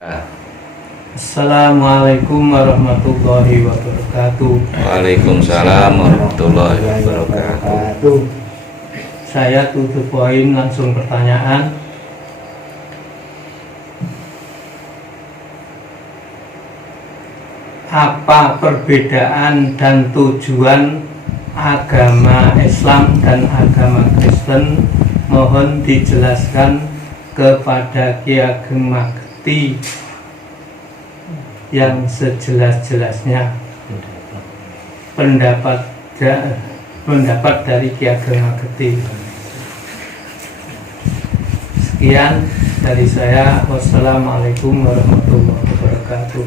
Assalamualaikum warahmatullahi wabarakatuh. Waalaikumsalam warahmatullahi wabarakatuh. Saya to the point, langsung pertanyaan. Apa perbedaan dan tujuan agama Islam dan agama Kristen? Mohon dijelaskan kepada Ki Ageng Mageti yang sejelas-jelasnya. Pendapat dari Ki Ageng Mageti. Sekian dari saya. Wassalamualaikum warahmatullahi wabarakatuh.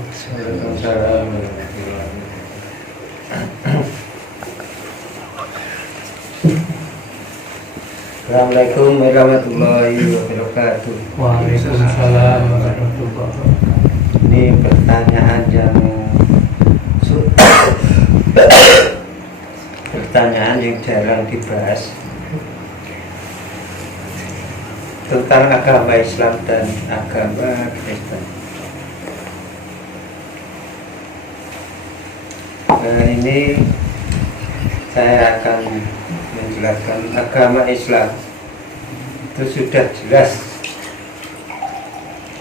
Assalamualaikum warahmatullahi wabarakatuh. Waalaikumsalam warahmatullahi wabarakatuh. Ini pertanyaan yang jarang dibahas tentang agama Islam dan agama Kristen. Ini saya akan menjelaskan agama Islam itu sudah jelas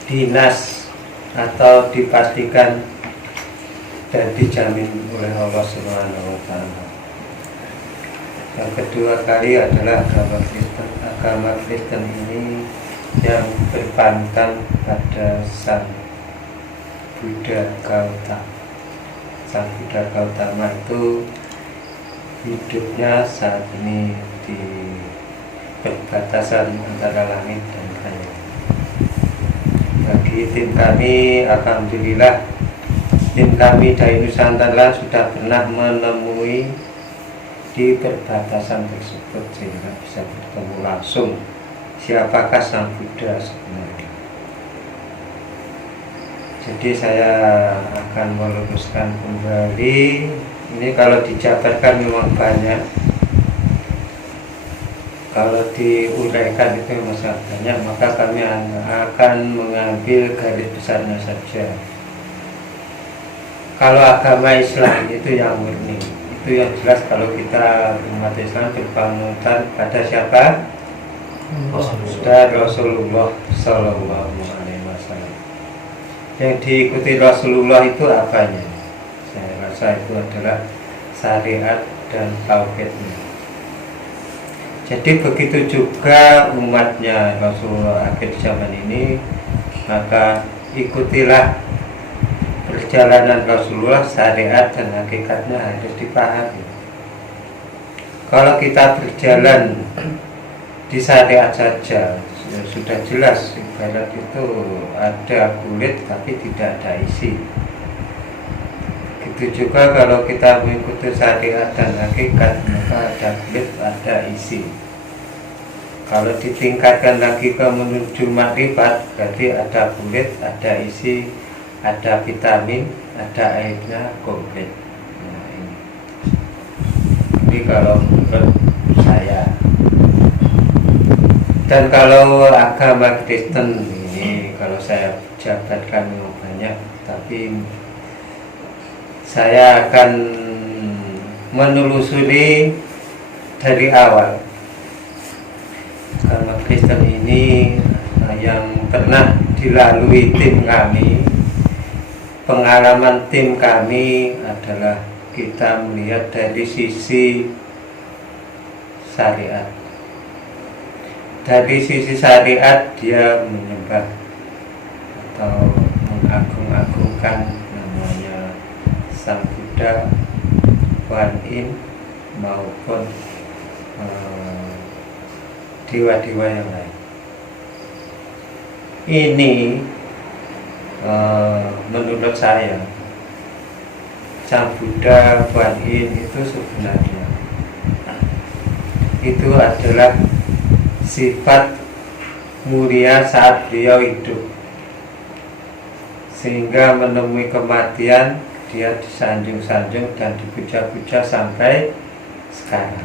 dinas atau dipastikan dan dijamin oleh Allah Subhanahu wa Ta'ala. Yang kedua kali adalah agama Kristen. Agama Kristen ini yang berpantang pada Sang Buddha Gautama. Sang Buddha Gautama itu hidupnya saat ini di perbatasan antara langit dan bumi. Bagi tim kami, alhamdulillah, tim kami dari Nusantara sudah pernah menemui di perbatasan tersebut sehingga bisa bertemu langsung siapakah Sang Buddha sebenarnya. Jadi saya akan meluruskan kembali. Ini kalau dijabarkan memang banyak, kalau diuraikan itu memang sangat banyak, maka kami akan mengambil garis besarnya saja. Kalau agama Islam itu yang murni, itu yang jelas kalau kita umat Islam berpanutan pada siapa? Rasulullah Sallallahu Alaihi Wasallam. Yang diikuti Rasulullah itu apanya? Saya rasa itu adalah syariat dan tauhidnya. Jadi begitu juga umatnya Rasulullah akhir zaman ini, maka ikutilah perjalanan Rasulullah, syariat dan hakikatnya harus dipahami. Kalau kita berjalan di syariat saja, sudah jelas ibarat itu ada kulit tapi tidak ada isi. Begitu juga kalau kita mengikuti syariat dan hakikat, maka ada kulit, ada isi. Kalau ditingkatkan lagi ke menuju makrifat, berarti ada kulit, ada isi, ada vitamin, ada airnya komplit. Nah, ini kalau menurut saya. Dan kalau agama Kristen ini, kalau saya jabarkan memang banyak, tapi saya akan menelusuri dari awal. Agama Kristen ini yang pernah dilalui tim kami, pengalaman tim kami adalah kita melihat dari sisi syariat. Dari sisi syariat dia menyembah atau mengagung-agungkan namanya Sang Buddha, Kuan Yin maupun dewa-dewa yang lain. Ini menurut saya Sang Buddha, Kuan Yin itu sebenarnya itu adalah sifat mulia saat beliau hidup, sehingga menemui kematian dia disanjung-sanjung dan dipuja-puja sampai sekarang.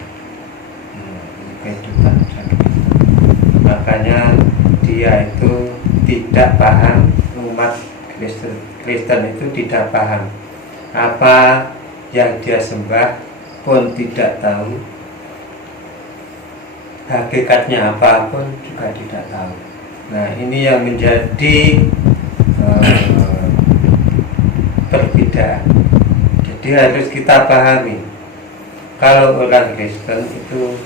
Kehidupan. Makanya dia itu tidak paham umat Kristen itu tidak paham apa yang dia sembah, pun tidak tahu hakikatnya apapun juga tidak tahu. Nah, ini yang menjadi perbedaan. Jadi harus kita pahami kalau orang Kristen itu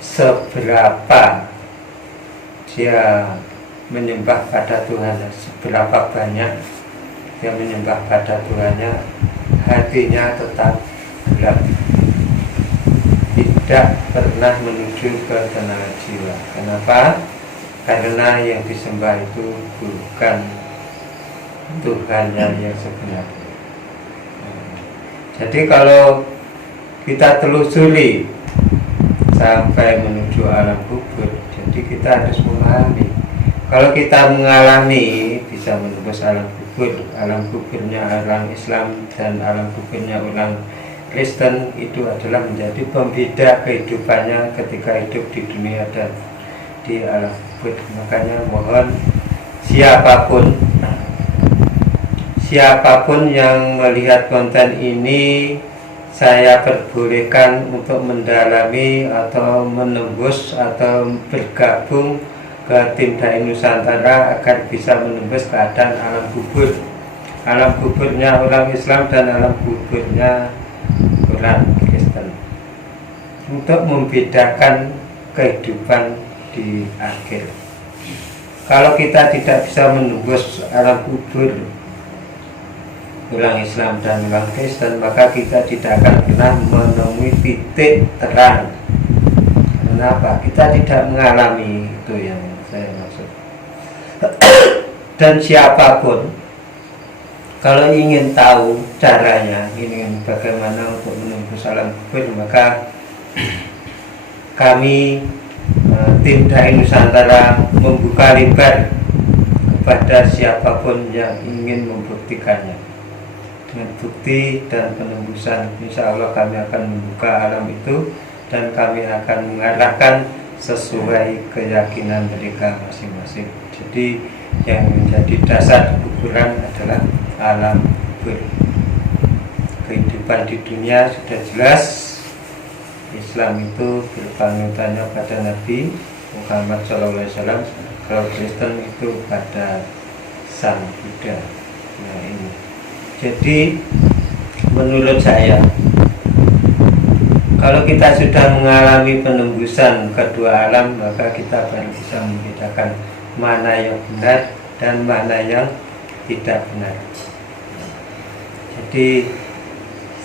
seberapa dia menyembah pada Tuhan, seberapa banyak dia menyembah pada Tuhannya, hatinya tetap gelap, tidak pernah menuju ke ketenangan jiwa. Kenapa? Karena yang disembah itu bukan Tuhannya yang sebenarnya. Jadi kalau kita telusuri sampai menuju alam kubur, jadi kita harus memahami. Kalau kita mengalami bisa menembus alam kubur, alam kuburnya orang Islam dan alam kuburnya orang Kristen, itu adalah menjadi pembeda kehidupannya ketika hidup di dunia dan di alam kubur. Makanya mohon siapapun yang melihat konten ini, saya perbolehkan untuk mendalami atau menembus atau bergabung ke tim Dai Nusantara agar bisa menembus keadaan alam kubur, alam kuburnya orang Islam dan alam kuburnya orang Kristen, untuk membedakan kehidupan di akhir. Kalau kita tidak bisa menembus alam kubur orang Islam dan orang Kristen, maka kita tidak akan pernah menemui titik terang. Kenapa? Kita tidak mengalami, itu yang saya maksud. Dan siapapun kalau ingin tahu caranya, ingin bagaimana untuk menembus alam kubur, maka kami tim Dai Nusantara membuka lebar kepada siapapun yang ingin membuktikannya. Dengan bukti dan penembusan, insya Allah kami akan membuka alam itu dan kami akan mengarahkan sesuai keyakinan mereka masing-masing. Jadi yang menjadi dasar kuburan adalah alam kubur. Kehidupan di dunia sudah jelas. Islam itu berpanutannya pada Nabi Muhammad SAW. Kalau Kristen itu pada Sang Buddha. Nah, ini. Jadi menurut saya, kalau kita sudah mengalami penembusan kedua alam, maka kita baru bisa membedakan mana yang benar dan mana yang tidak benar. Jadi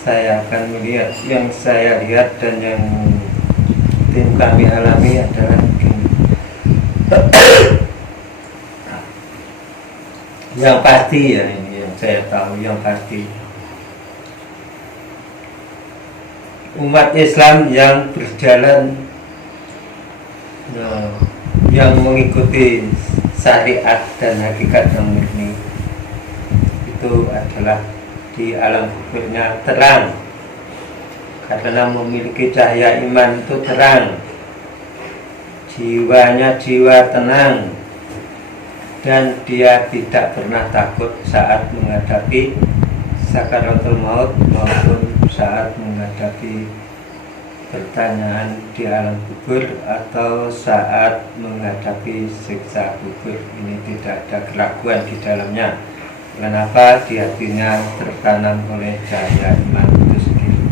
saya akan melihat, yang saya lihat dan yang tim kami alami adalah begini. Yang pasti ya, ini yang saya tahu yang pasti, umat Islam yang berjalan yang mengikuti syariat dan hakikat yang murni itu adalah di alam kuburnya terang, karena memiliki cahaya iman itu terang, jiwanya jiwa tenang, dan dia tidak pernah takut saat menghadapi sakaratul maut maupun saat menghadapi pertanyaan di alam kubur atau saat menghadapi siksa kubur. Ini tidak ada keraguan di dalamnya. Kenapa? Di hatinya tertanam oleh cahaya iman itu sendiri.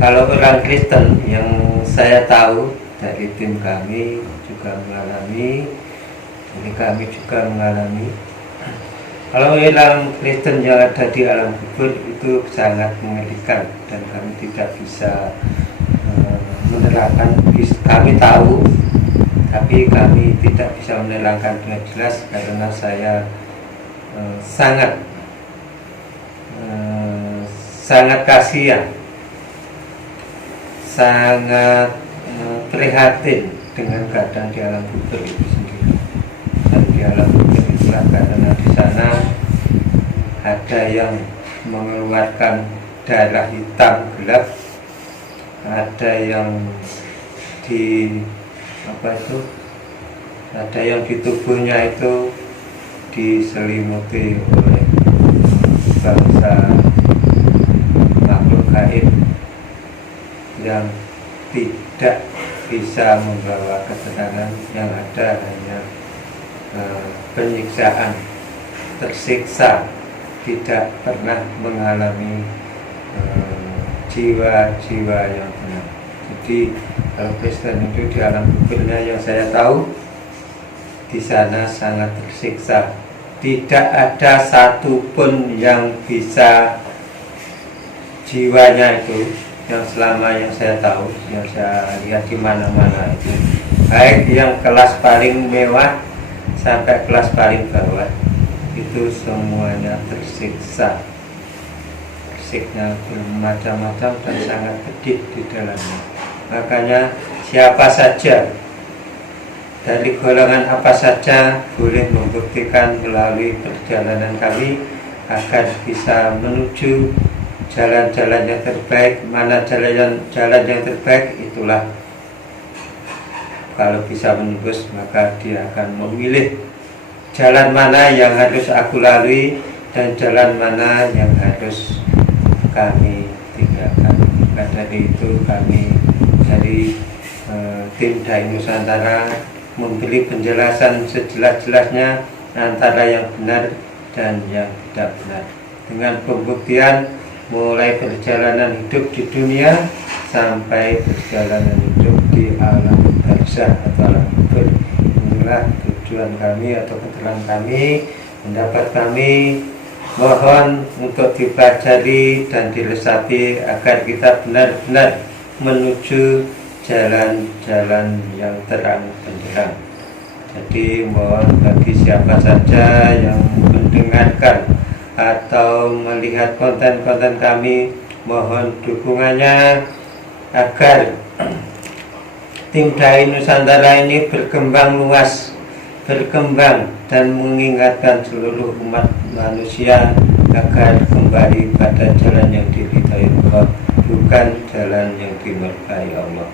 Kalau orang Kristen yang saya tahu dari tim kami juga mengalami, jadi kami juga mengalami, kalau orang Kristen yang ada di alam kubur itu sangat mengerikan dan kami tidak bisa menerangkan. Kami tahu, tapi kami tidak bisa menerangkan dengan jelas karena saya sangat kasihan, sangat prihatin dengan keadaan di alam kubur itu sendiri. Dan di alam kubur itulah karena di sana ada yang mengeluarkan darah hitam gelap, ada yang ada yang di tubuhnya itu diselimuti oleh bangsa makhluk gaib yang tidak bisa membawa ketenangan, yang ada hanya penyiksaan, tersiksa, tidak pernah mengalami jiwa-jiwa yang benar. Jadi kalau Kristen itu di alam kuburnya yang saya tahu, di sana sangat tersiksa. Tidak ada satupun yang bisa jiwanya itu, yang selama yang saya tahu, yang saya lihat di mana-mana itu, baik yang kelas paling mewah sampai kelas paling bawah, itu semuanya tersiksa. Tersiknya bermacam-macam dan sangat pedih di dalamnya. Makanya siapa saja, dari golongan apa saja, boleh membuktikan melalui perjalanan kami agar bisa menuju jalan-jalan yang terbaik. Mana jalan yang terbaik, itulah kalau bisa menembus, maka dia akan memilih jalan mana yang harus aku lalui dan jalan mana yang harus kami tinggalkan. Maka dari itu kami dari tim Dai Nusantara memberi penjelasan sejelas-jelasnya antara yang benar dan yang tidak benar, dengan pembuktian mulai perjalanan hidup di dunia sampai perjalanan hidup di alam barzah atau alam kubur. Inilah tujuan kami atau keterangan kami, pendapat kami. Mohon untuk dipelajari dan diresapi agar kita benar-benar menuju jalan-jalan yang terang benderang. Jadi mohon bagi siapa saja yang mendengarkan atau melihat konten-konten kami, mohon dukungannya agar tim Dai Nusantara ini berkembang luas, berkembang dan mengingatkan seluruh umat manusia agar kembali pada jalan yang diridhai Allah, bukan jalan yang dimurkai Allah.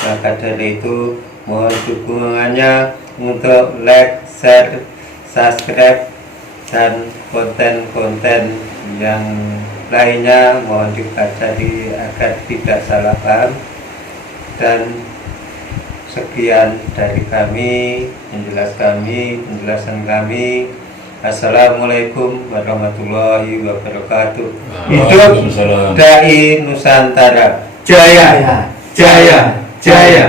Maka dari itu mohon dukungannya untuk like, share, subscribe, dan konten-konten yang lainnya mohon dipelajari agar tidak salah paham. Dan sekian dari kami, penjelasan kami. Assalamualaikum warahmatullahi wabarakatuh. Hidup Dai Nusantara. Jaya, jaya, jaya.